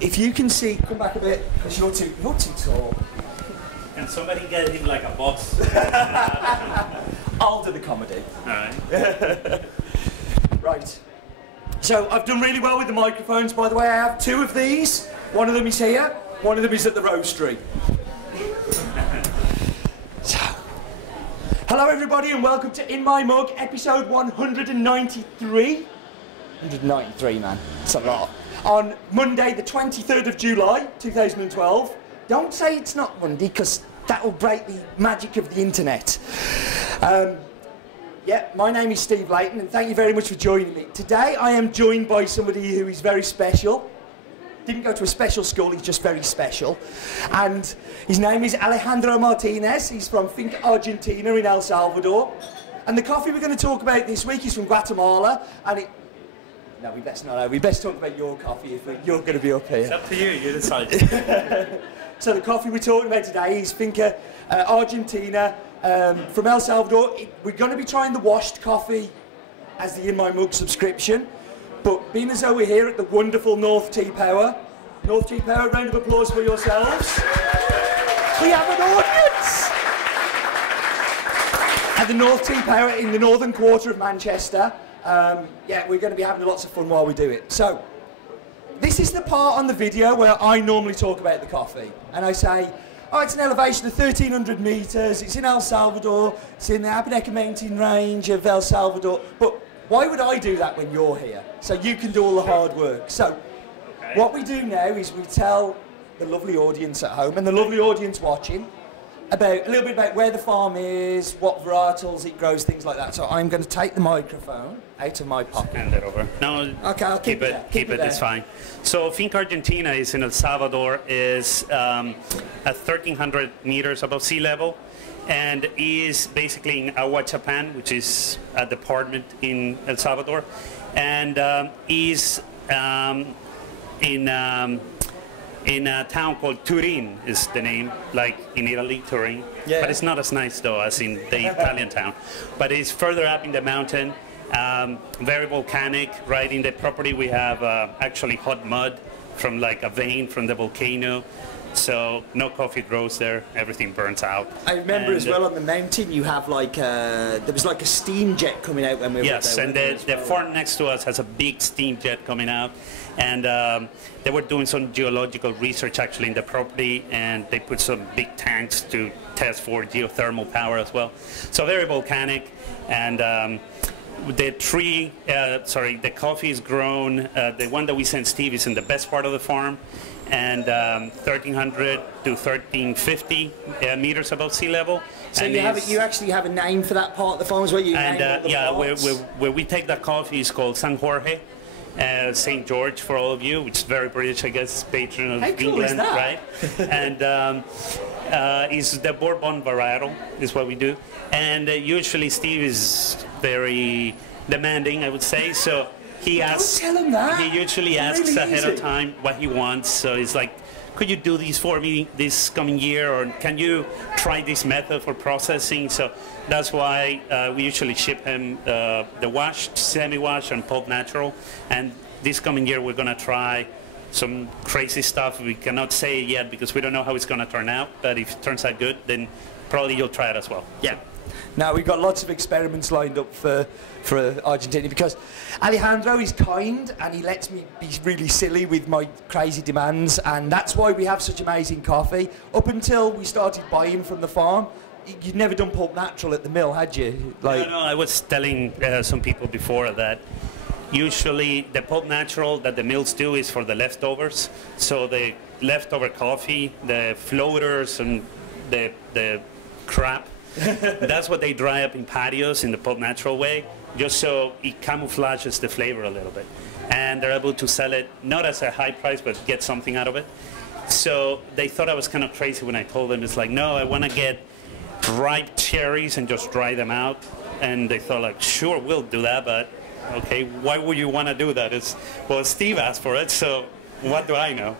If you can see, come back a bit, because you're too tall. Can somebody get him like a box? I'll do the comedy. Alright. Right. So I've done really well with the microphones, by the way. I have two of these. One of them is here, one of them is at the roastery. So, hello everybody and welcome to In My Mug, episode 193. 193, man. It's a lot. On Monday, the 23rd of July, 2012. Don't say it's not Monday, because that will break the magic of the internet. Yeah, my name is Steve Layton, and thank you very much for joining me. Today, I am joined by somebody who is very special. Didn't go to a special school, he's just very special. And his name is Alejandro Martinez. He's from Finca, Argentina in El Salvador. And the coffee we're going to talk about this week is from Guatemala, and it... No, we best not. We best talk about your coffee if you're going to be up here. It's up to you, you decide. So the coffee we're talking about today is Finca, Argentina, from El Salvador. We're going to be trying the washed coffee as the In My Mug subscription. But being as though we're here at the wonderful North Tea Power, round of applause for yourselves. We have an audience! At the North Tea Power in the northern quarter of Manchester. Yeah, we're going to be having lots of fun while we do it. So, this is the part on the video where I normally talk about the coffee. And I say, oh, it's an elevation of 1,300 metres, it's in El Salvador, it's in the Apaneca mountain range of El Salvador. But why would I do that when you're here? So you can do all the hard work. So, what we do now is we tell the lovely audience at home and the lovely audience watching a little bit about where the farm is, what varietals it grows, things like that. So I'm going to take the microphone out of my pocket. Hand it over. No, okay, I'll keep it. Keep it. It's fine. So Finca Argentina is in El Salvador, is at 1,300 meters above sea level, and is basically in Aguachapan, which is a department in El Salvador, and is in a town called Turin is the name, like in Italy, Turin. Yeah. But it's not as nice though as in the Italian town. But it's further up in the mountain, very volcanic. Right in the property we have actually hot mud from like a vein from the volcano. So no coffee grows there, everything burns out. I remember as well on the mountain you have like, there was like a steam jet coming out when we were there. Yes, and the farm next to us has a big steam jet coming out. And they were doing some geological research actually in the property, and they put some big tanks to test for geothermal power as well. So very volcanic, and the coffee is grown. The one that we sent Steve is in the best part of the farm, and 1,300 to 1,350 meters above sea level. So you actually have a name for that part of the farm as well? Where we take that coffee is called San Jorge. St. George for all of you, which is very British, I guess, patron of England, right? And is the Bourbon varietal is what we do. And usually Steve is very demanding, I would say. So he asks. Don't tell him that. He usually asks really ahead of time what he wants. So he's like, could you do these for me this coming year, or can you try this method for processing? So that's why we usually ship him the washed, semi-washed, and pulp natural. And this coming year we're going to try some crazy stuff. We cannot say it yet because we don't know how it's going to turn out. But if it turns out good, then probably you'll try it as well. Yeah. Now, we've got lots of experiments lined up for Argentina because Alejandro is kind and he lets me be really silly with my crazy demands, and that's why we have such amazing coffee. Up until we started buying from the farm, you'd never done pulp natural at the mill, had you? No, I was telling some people before that usually the pulp natural that the mills do is for the leftovers. So the leftover coffee, the floaters and the crap, that's what they dry up in patios in the pulp natural way, just so it camouflages the flavor a little bit. And they're able to sell it not as a high price, but get something out of it. So they thought I was kind of crazy when I told them, it's like, no, I want to get ripe cherries and just dry them out. And they thought like, sure, we'll do that, but okay, why would you want to do that? Well, Steve asked for it, so what do I know?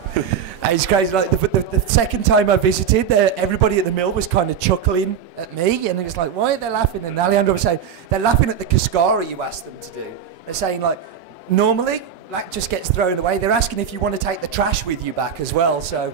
It's crazy. Like the second time I visited, everybody at the mill was kind of chuckling at me, and it was like, why are they laughing? And Alejandro was saying, they're laughing at the cascara you asked them to do. They're saying, like, normally that just gets thrown away. They're asking if you want to take the trash with you back as well. So,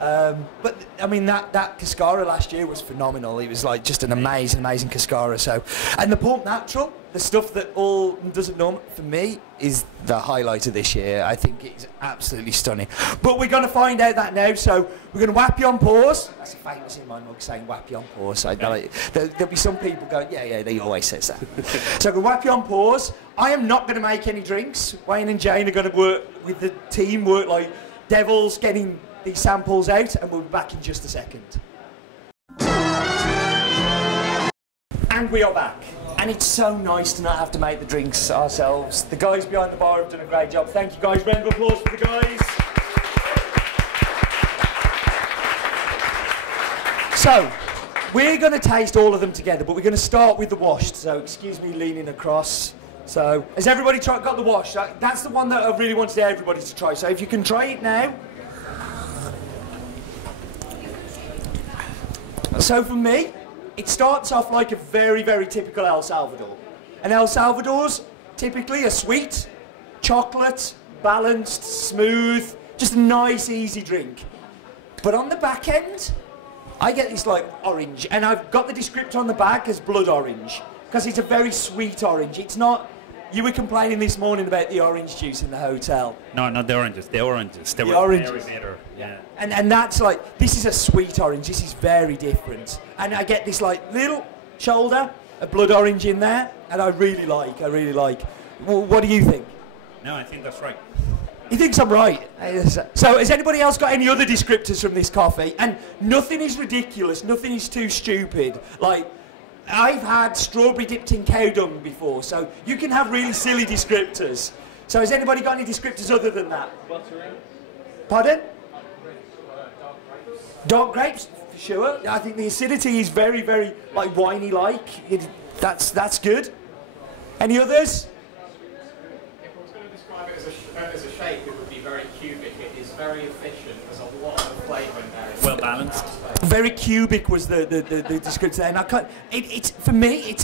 but I mean that Cascara last year was phenomenal. It was like just an amazing Cascara. So, and the Pulp Natural, the stuff that all doesn't know for me is the highlight of this year. I think it's absolutely stunning. But we're going to find out that now. So we're going to whap you on pause. That's a famous in my mug saying whap you on pause. There'll be some people going, yeah, they always says that. So we're going to whap you on pause. I am not going to make any drinks. Wayne and Jane are going to work with the team, work like devils, getting these samples out, and we'll be back in just a second. And we are back. And it's so nice to not have to make the drinks ourselves. The guys behind the bar have done a great job. Thank you guys. Round of applause for the guys. So, we're going to taste all of them together, but we're going to start with the washed. So, excuse me leaning across. So, has everybody got the washed? That's the one that I really wanted everybody to try. So, if you can try it now. So, for me, it starts off like a very, very typical El Salvador. And El Salvador's typically a sweet, chocolate, balanced, smooth, just a nice, easy drink. But on the back end, I get this like orange, and I've got the descriptor on the back as blood orange, because it's a very sweet orange. It's not, you were complaining this morning about the orange juice in the hotel. No, not the oranges, the oranges. They The were oranges. very bitter. Yeah. And that's like, this is a sweet orange, this is very different. And I get this like little shoulder of blood orange in there, and I really like. Well, what do you think? No, I think that's right. He thinks I'm right. So has anybody else got any other descriptors from this coffee? And nothing is ridiculous, nothing is too stupid. Like, I've had strawberry dipped in cow dung before, so you can have really silly descriptors. So has anybody got any descriptors other than that? Buttering. Pardon? Dark grapes, for sure. I think the acidity is very, very like winey-like. That's good. Any others? If I was going to describe it as a shake, it would be very cubic. It is very efficient. There's a lot of flavour in there. Well balanced. Very cubic was the description, and I can't. It's for me.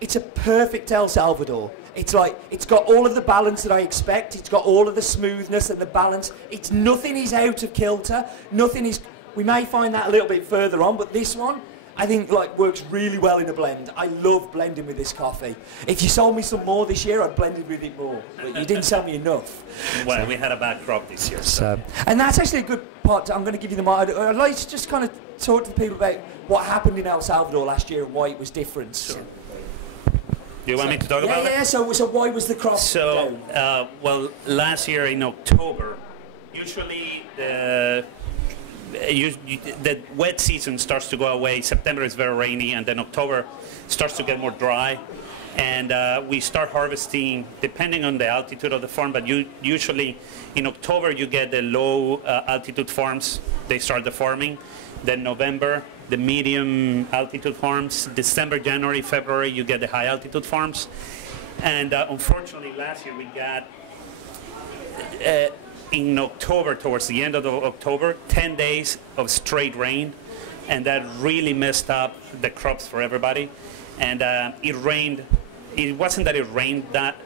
It's a perfect El Salvador. It's like it's got all of the balance that I expect. It's got all of the smoothness and the balance. It's nothing is out of kilter. Nothing is. We may find that a little bit further on, but this one, I think, like, works really well in a blend. I love blending with this coffee. If you sold me some more this year, I'd blend with it more. But you didn't sell me enough. Well, we had a bad crop this year. So. And that's actually a good part. I'm going to give you the mic. I'd like to just kind of talk to the people about what happened in El Salvador last year and why it was different. Sure. Do you want me to talk about it? Yeah, so why was the crop So, down? well, last year in October, usually the wet season starts to go away. September is very rainy, and then October starts to get more dry. And we start harvesting depending on the altitude of the farm, but usually in October you get the low altitude farms, they start the farming. Then November, the medium altitude farms. December, January, February, you get the high altitude farms. And unfortunately last year we got in October, towards the end of October, 10 days of straight rain, and that really messed up the crops for everybody. And it rained. It wasn't that it rained that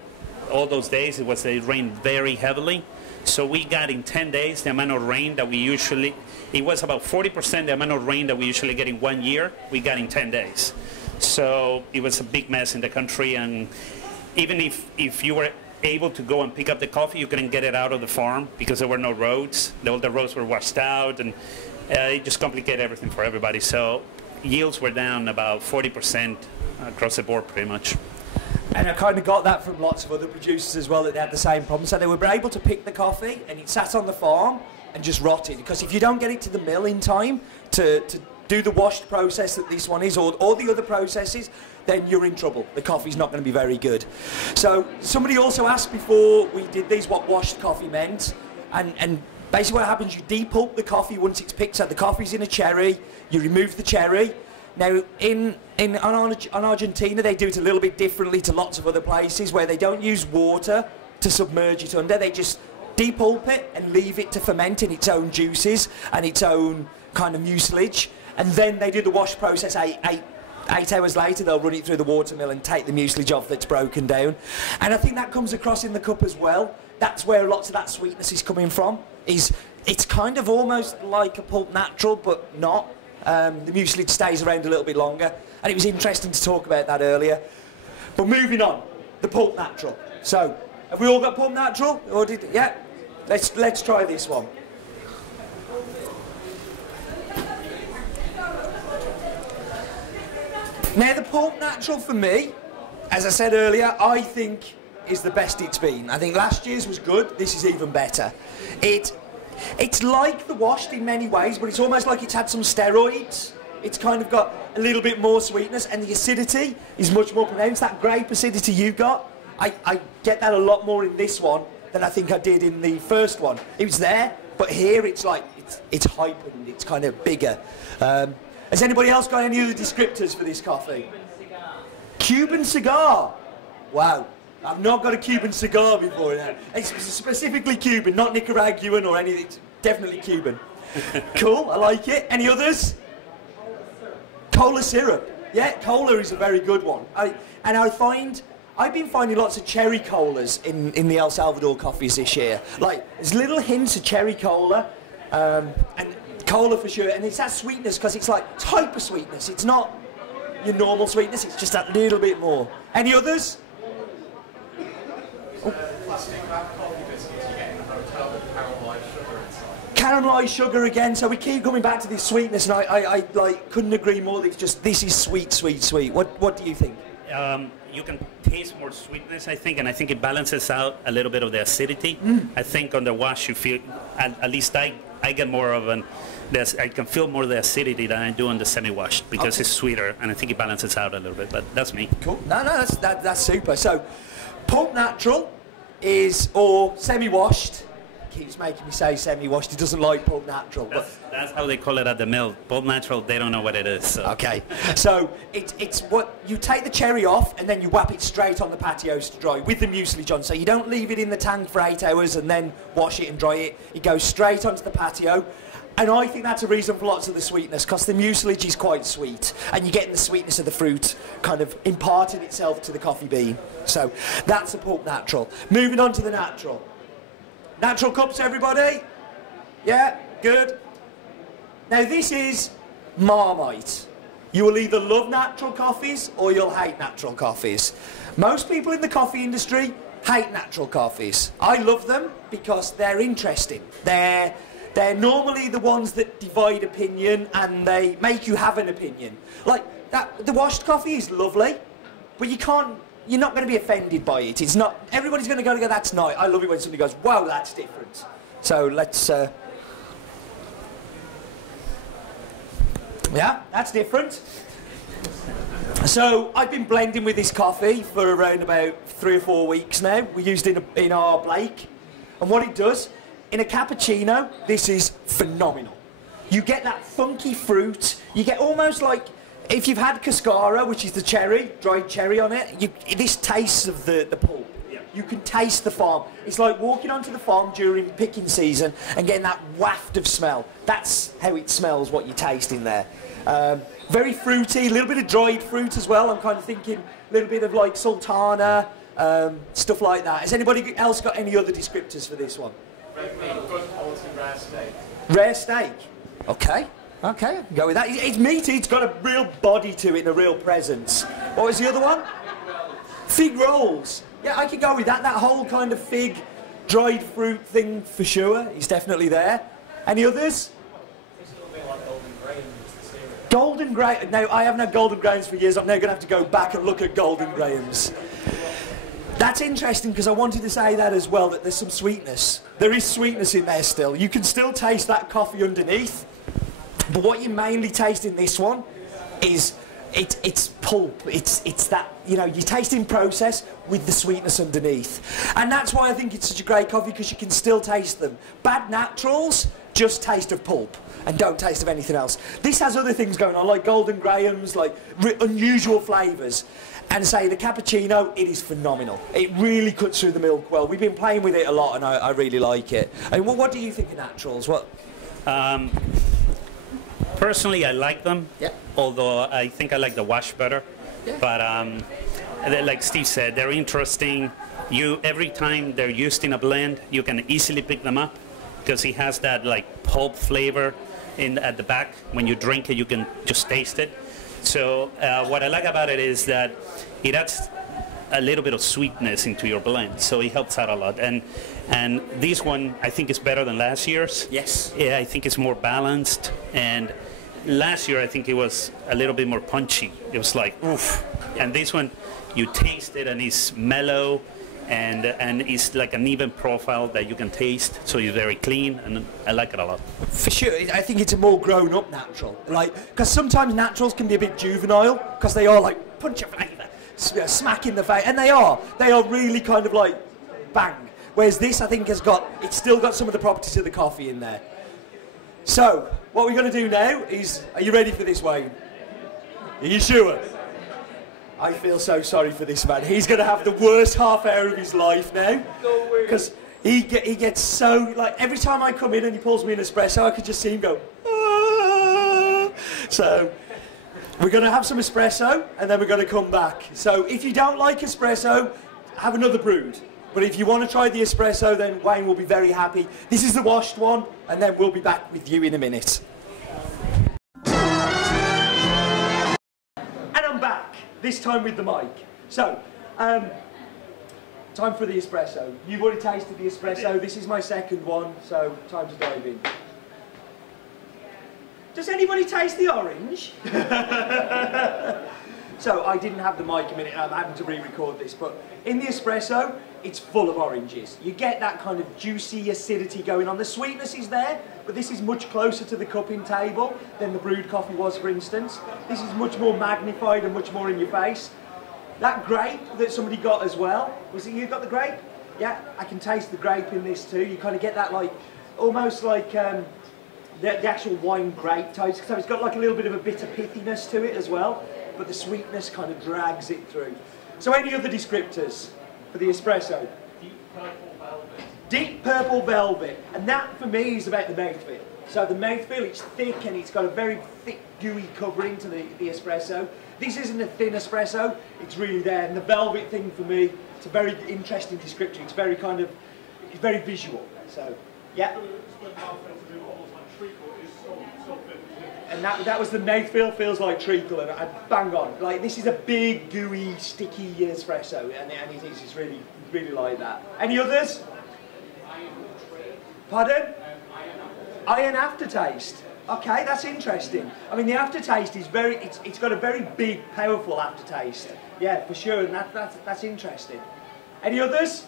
all those days. It rained very heavily. So we got in 10 days the amount of rain that we usually. It was about 40% the amount of rain that we usually get in 1 year. We got in 10 days. So it was a big mess in the country. And even if you were able to go and pick up the coffee, you couldn't get it out of the farm because there were no roads. All the roads were washed out, and it just complicated everything for everybody. So yields were down about 40% across the board pretty much. And I kind of got that from lots of other producers as well, that they had the same problem. So they were able to pick the coffee and it sat on the farm and just rotted. Because if you don't get it to the mill in time to do the washed process that this one is, or the other processes, then you're in trouble. The coffee's not going to be very good. So somebody also asked before we did these what washed coffee meant. And basically what happens, you depulp the coffee once it's picked. So the coffee's in a cherry, you remove the cherry. Now, on Argentina, they do it a little bit differently to lots of other places where they don't use water to submerge it under. They just depulp it and leave it to ferment in its own juices and its own kind of mucilage. And then they do the wash process 8 hours later. They'll run it through the water mill and take the mucilage off that's broken down. And I think that comes across in the cup as well. that's where lots of that sweetness is coming from. It's kind of almost like a pulp natural, but not. The mucilage stays around a little bit longer, and it was interesting to talk about that earlier. But moving on, the pulp natural. So, have we all got pulp natural? Or yeah? Let's try this one. Now, the pulp natural for me, as I said earlier, I think is the best it's been. I think last year's was good. This is even better. It's like the washed in many ways, but it's almost like it's had some steroids. It's kind of got a little bit more sweetness, and the acidity is much more pronounced. That grape acidity you got, I get that a lot more in this one than I think I did in the first one. It was there, but here it's like, it's heightened, it's kind of bigger. Has anybody else got any other descriptors for this coffee? Cuban cigar. Wow. I've not got a Cuban cigar before now. It's specifically Cuban, not Nicaraguan or anything. It's definitely Cuban. Cool, I like it. Any others? Cola syrup. Yeah, cola is a very good one. I've been finding lots of cherry colas in the El Salvador coffees this year. Like, there's little hints of cherry cola, and cola for sure, and it's that sweetness because it's hyper sweetness. It's not your normal sweetness, it's just that little bit more. Any others? Plastic wrap coffee biscuits you get in the hotel with caramelised sugar inside. Caramelised sugar again, so we keep coming back to this sweetness, and I couldn't agree more that it's just, this is sweet, sweet, sweet. What do you think? You can taste more sweetness, I think, and I think it balances out a little bit of the acidity. I think on the wash you feel, at least I get more of I can feel more of the acidity than I do on the semi-washed because it's sweeter, and I think it balances out a little bit, but that's me. Cool. No, that's super. So, pulp natural or semi-washed. Keeps making me say semi-washed. He doesn't like pulp natural. That's how they call it at the mill. Pulp natural, they don't know what it is. So. Okay. So it's what you take the cherry off and then you whap it straight on the patios to dry with the mucilage on. So you don't leave it in the tank for 8 hours and then wash it and dry it. It goes straight onto the patio. And I think that's a reason for lots of the sweetness, because the mucilage is quite sweet, and you're getting the sweetness of the fruit kind of imparting itself to the coffee bean. So that's a pulp natural. Moving on to the natural. Natural cups, everybody? Yeah, good. Now this is Marmite. You will either love natural coffees or you'll hate natural coffees. Most people in the coffee industry hate natural coffees. I love them because they're interesting. They're normally the ones that divide opinion and they make you have an opinion. Like, the washed coffee is lovely, but you're not going to be offended by it. It's not, everybody's going to go, that's nice. I love it when somebody goes, wow, that's different. So let's, yeah, that's different. So I've been blending with this coffee for around about 3 or 4 weeks now. We used it in our Blake. And what it does, in a cappuccino, this is phenomenal. You get that funky fruit. You get almost like, if you've had cascara, which is the cherry, dried cherry on it, this tastes of the pulp. Yeah. You can taste the farm. It's like walking onto the farm during picking season and getting that waft of smell. That's how it smells, what you taste in there. Very fruity, a little bit of dried fruit as well. I'm kind of thinking a little bit of like sultana, stuff like that. Has anybody else got any other descriptors for this one? Red meat, good quality rare steak. Rare steak. Okay. Okay, I can go with that. It's meaty, it's got a real body to it and a real presence. What was the other one? Fig rolls. Yeah, I could go with that. That whole kind of fig, dried fruit thing for sure. It's definitely there. Any others? It's a little bit like Golden Graham. Golden Graham. Now, I haven't had Golden Grahams for years. I'm now going to have to go back and look at Golden Grahams. That's interesting because I wanted to say that as well, that there's some sweetness. There is sweetness in there still. You can still taste that coffee underneath. But what you mainly taste in this one is it's pulp. It's that, you know, you're tasting process with the sweetness underneath. And that's why I think it's such a great coffee, because you can still taste them. Bad naturals just taste of pulp and don't taste of anything else. This has other things going on, like Golden Grahams, like unusual flavours. And say the cappuccino, it is phenomenal. It really cuts through the milk well. We've been playing with it a lot and I really like it. I mean, what do you think of naturals? What? Personally, I like them, yeah. Although I think I like the wash better. Yeah. But like Steve said, they're interesting. every time they're used in a blend, you can easily pick them up because it has that like pulp flavor at the back. When you drink it, you can just taste it. So what I like about it is that it adds a little bit of sweetness into your blend, so it helps out a lot. And this one, I think, is better than last year's. Yes. Yeah, I think it's more balanced. And last year, I think it was a little bit more punchy. It was like, oof. And this one, you taste it, and it's mellow, and it's like an even profile that you can taste. So it's very clean, and I like it a lot. For sure, I think it's a more grown-up natural. Like, because sometimes naturals can be a bit juvenile, because they are like punch of flavour. Smack in the face, and they are really kind of like bang, whereas this I think it's still got some of the properties of the coffee in there. So what we're going to do now is, are you ready for this, Wayne? Are you sure? I feel so sorry for this man. He's going to have the worst half hour of his life now, because he gets so, like, every time I come in and he pulls me an espresso, I could just see him go, ah. So we're going to have some espresso, and then we're going to come back. So if you don't like espresso, have another brewed. But if you want to try the espresso, then Wayne will be very happy. This is the washed one, and then we'll be back with you in a minute. And I'm back, this time with the mic. So, time for the espresso. You've already tasted the espresso. This is my second one, so time to dive in. Does anybody taste the orange? So I didn't have the mic a minute, I'm having to re-record this, but in the espresso, it's full of oranges. You get that kind of juicy acidity going on. The sweetness is there, but this is much closer to the cupping table than the brewed coffee was, for instance. This is much more magnified and much more in your face. That grape that somebody got as well, was it you got the grape? Yeah, I can taste the grape in this too. You kind of get that like, almost like the actual wine grape taste. So it's got like a little bit of a bitter pithiness to it as well, but the sweetness kind of drags it through. So any other descriptors for the espresso? Deep purple velvet. Deep purple velvet, and that for me is about the mouthfeel. So the mouthfeel, it's thick and it's got a very thick, gooey covering to the espresso. This isn't a thin espresso, it's really there. And the velvet thing for me, it's a very interesting description. It's very kind of, it's very visual. So, yeah. And that was the mouthfeel, feels like treacle, and I bang on. Like, this is a big, gooey, sticky espresso, and it's really, really like that. Any others? Pardon? Iron aftertaste. Okay, that's interesting. I mean, the aftertaste is very, it's got a very big, powerful aftertaste. Yeah, for sure, and that's interesting. Any others?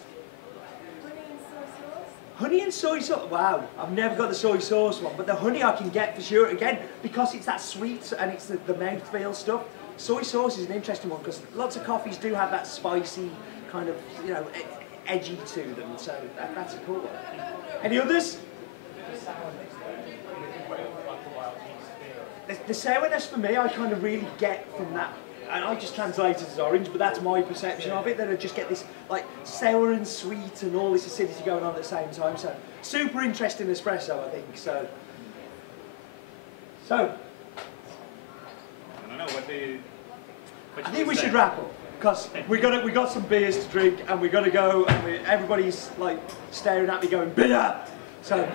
Honey and soy sauce. Wow, I've never got the soy sauce one, but the honey I can get for sure. Again, because it's that sweet and it's the mouthfeel stuff. Soy sauce is an interesting one because lots of coffees do have that spicy kind of, you know, edgy to them. So that's a cool one. Any others? The sourness for me, I kind of really get from that. And I just translate it as orange, but that's my perception of it, that I just get this like sour and sweet and all this acidity going on at the same time. So super interesting espresso, I think. So I don't know, I think we should wrap up because we got some beers to drink and we got to go, and everybody's like staring at me going beer. So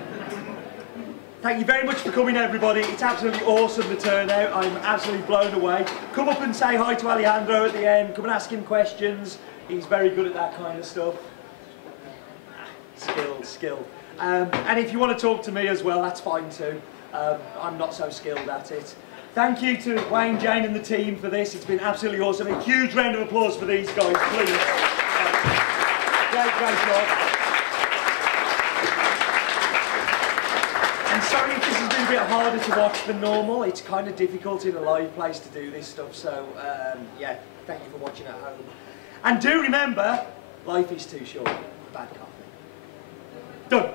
thank you very much for coming, everybody. It's absolutely awesome, the turnout. I'm absolutely blown away. Come up and say hi to Alejandro at the end. Come and ask him questions. He's very good at that kind of stuff. Skill. And if you want to talk to me as well, that's fine too. I'm not so skilled at it. Thank you to Wayne, Jane and the team for this. It's been absolutely awesome. A huge round of applause for these guys, please. Great job. And sorry if this has been a bit harder to watch than normal. It's kind of difficult in a live place to do this stuff. So, yeah, thank you for watching at home. And do remember, life is too short for bad coffee. Done.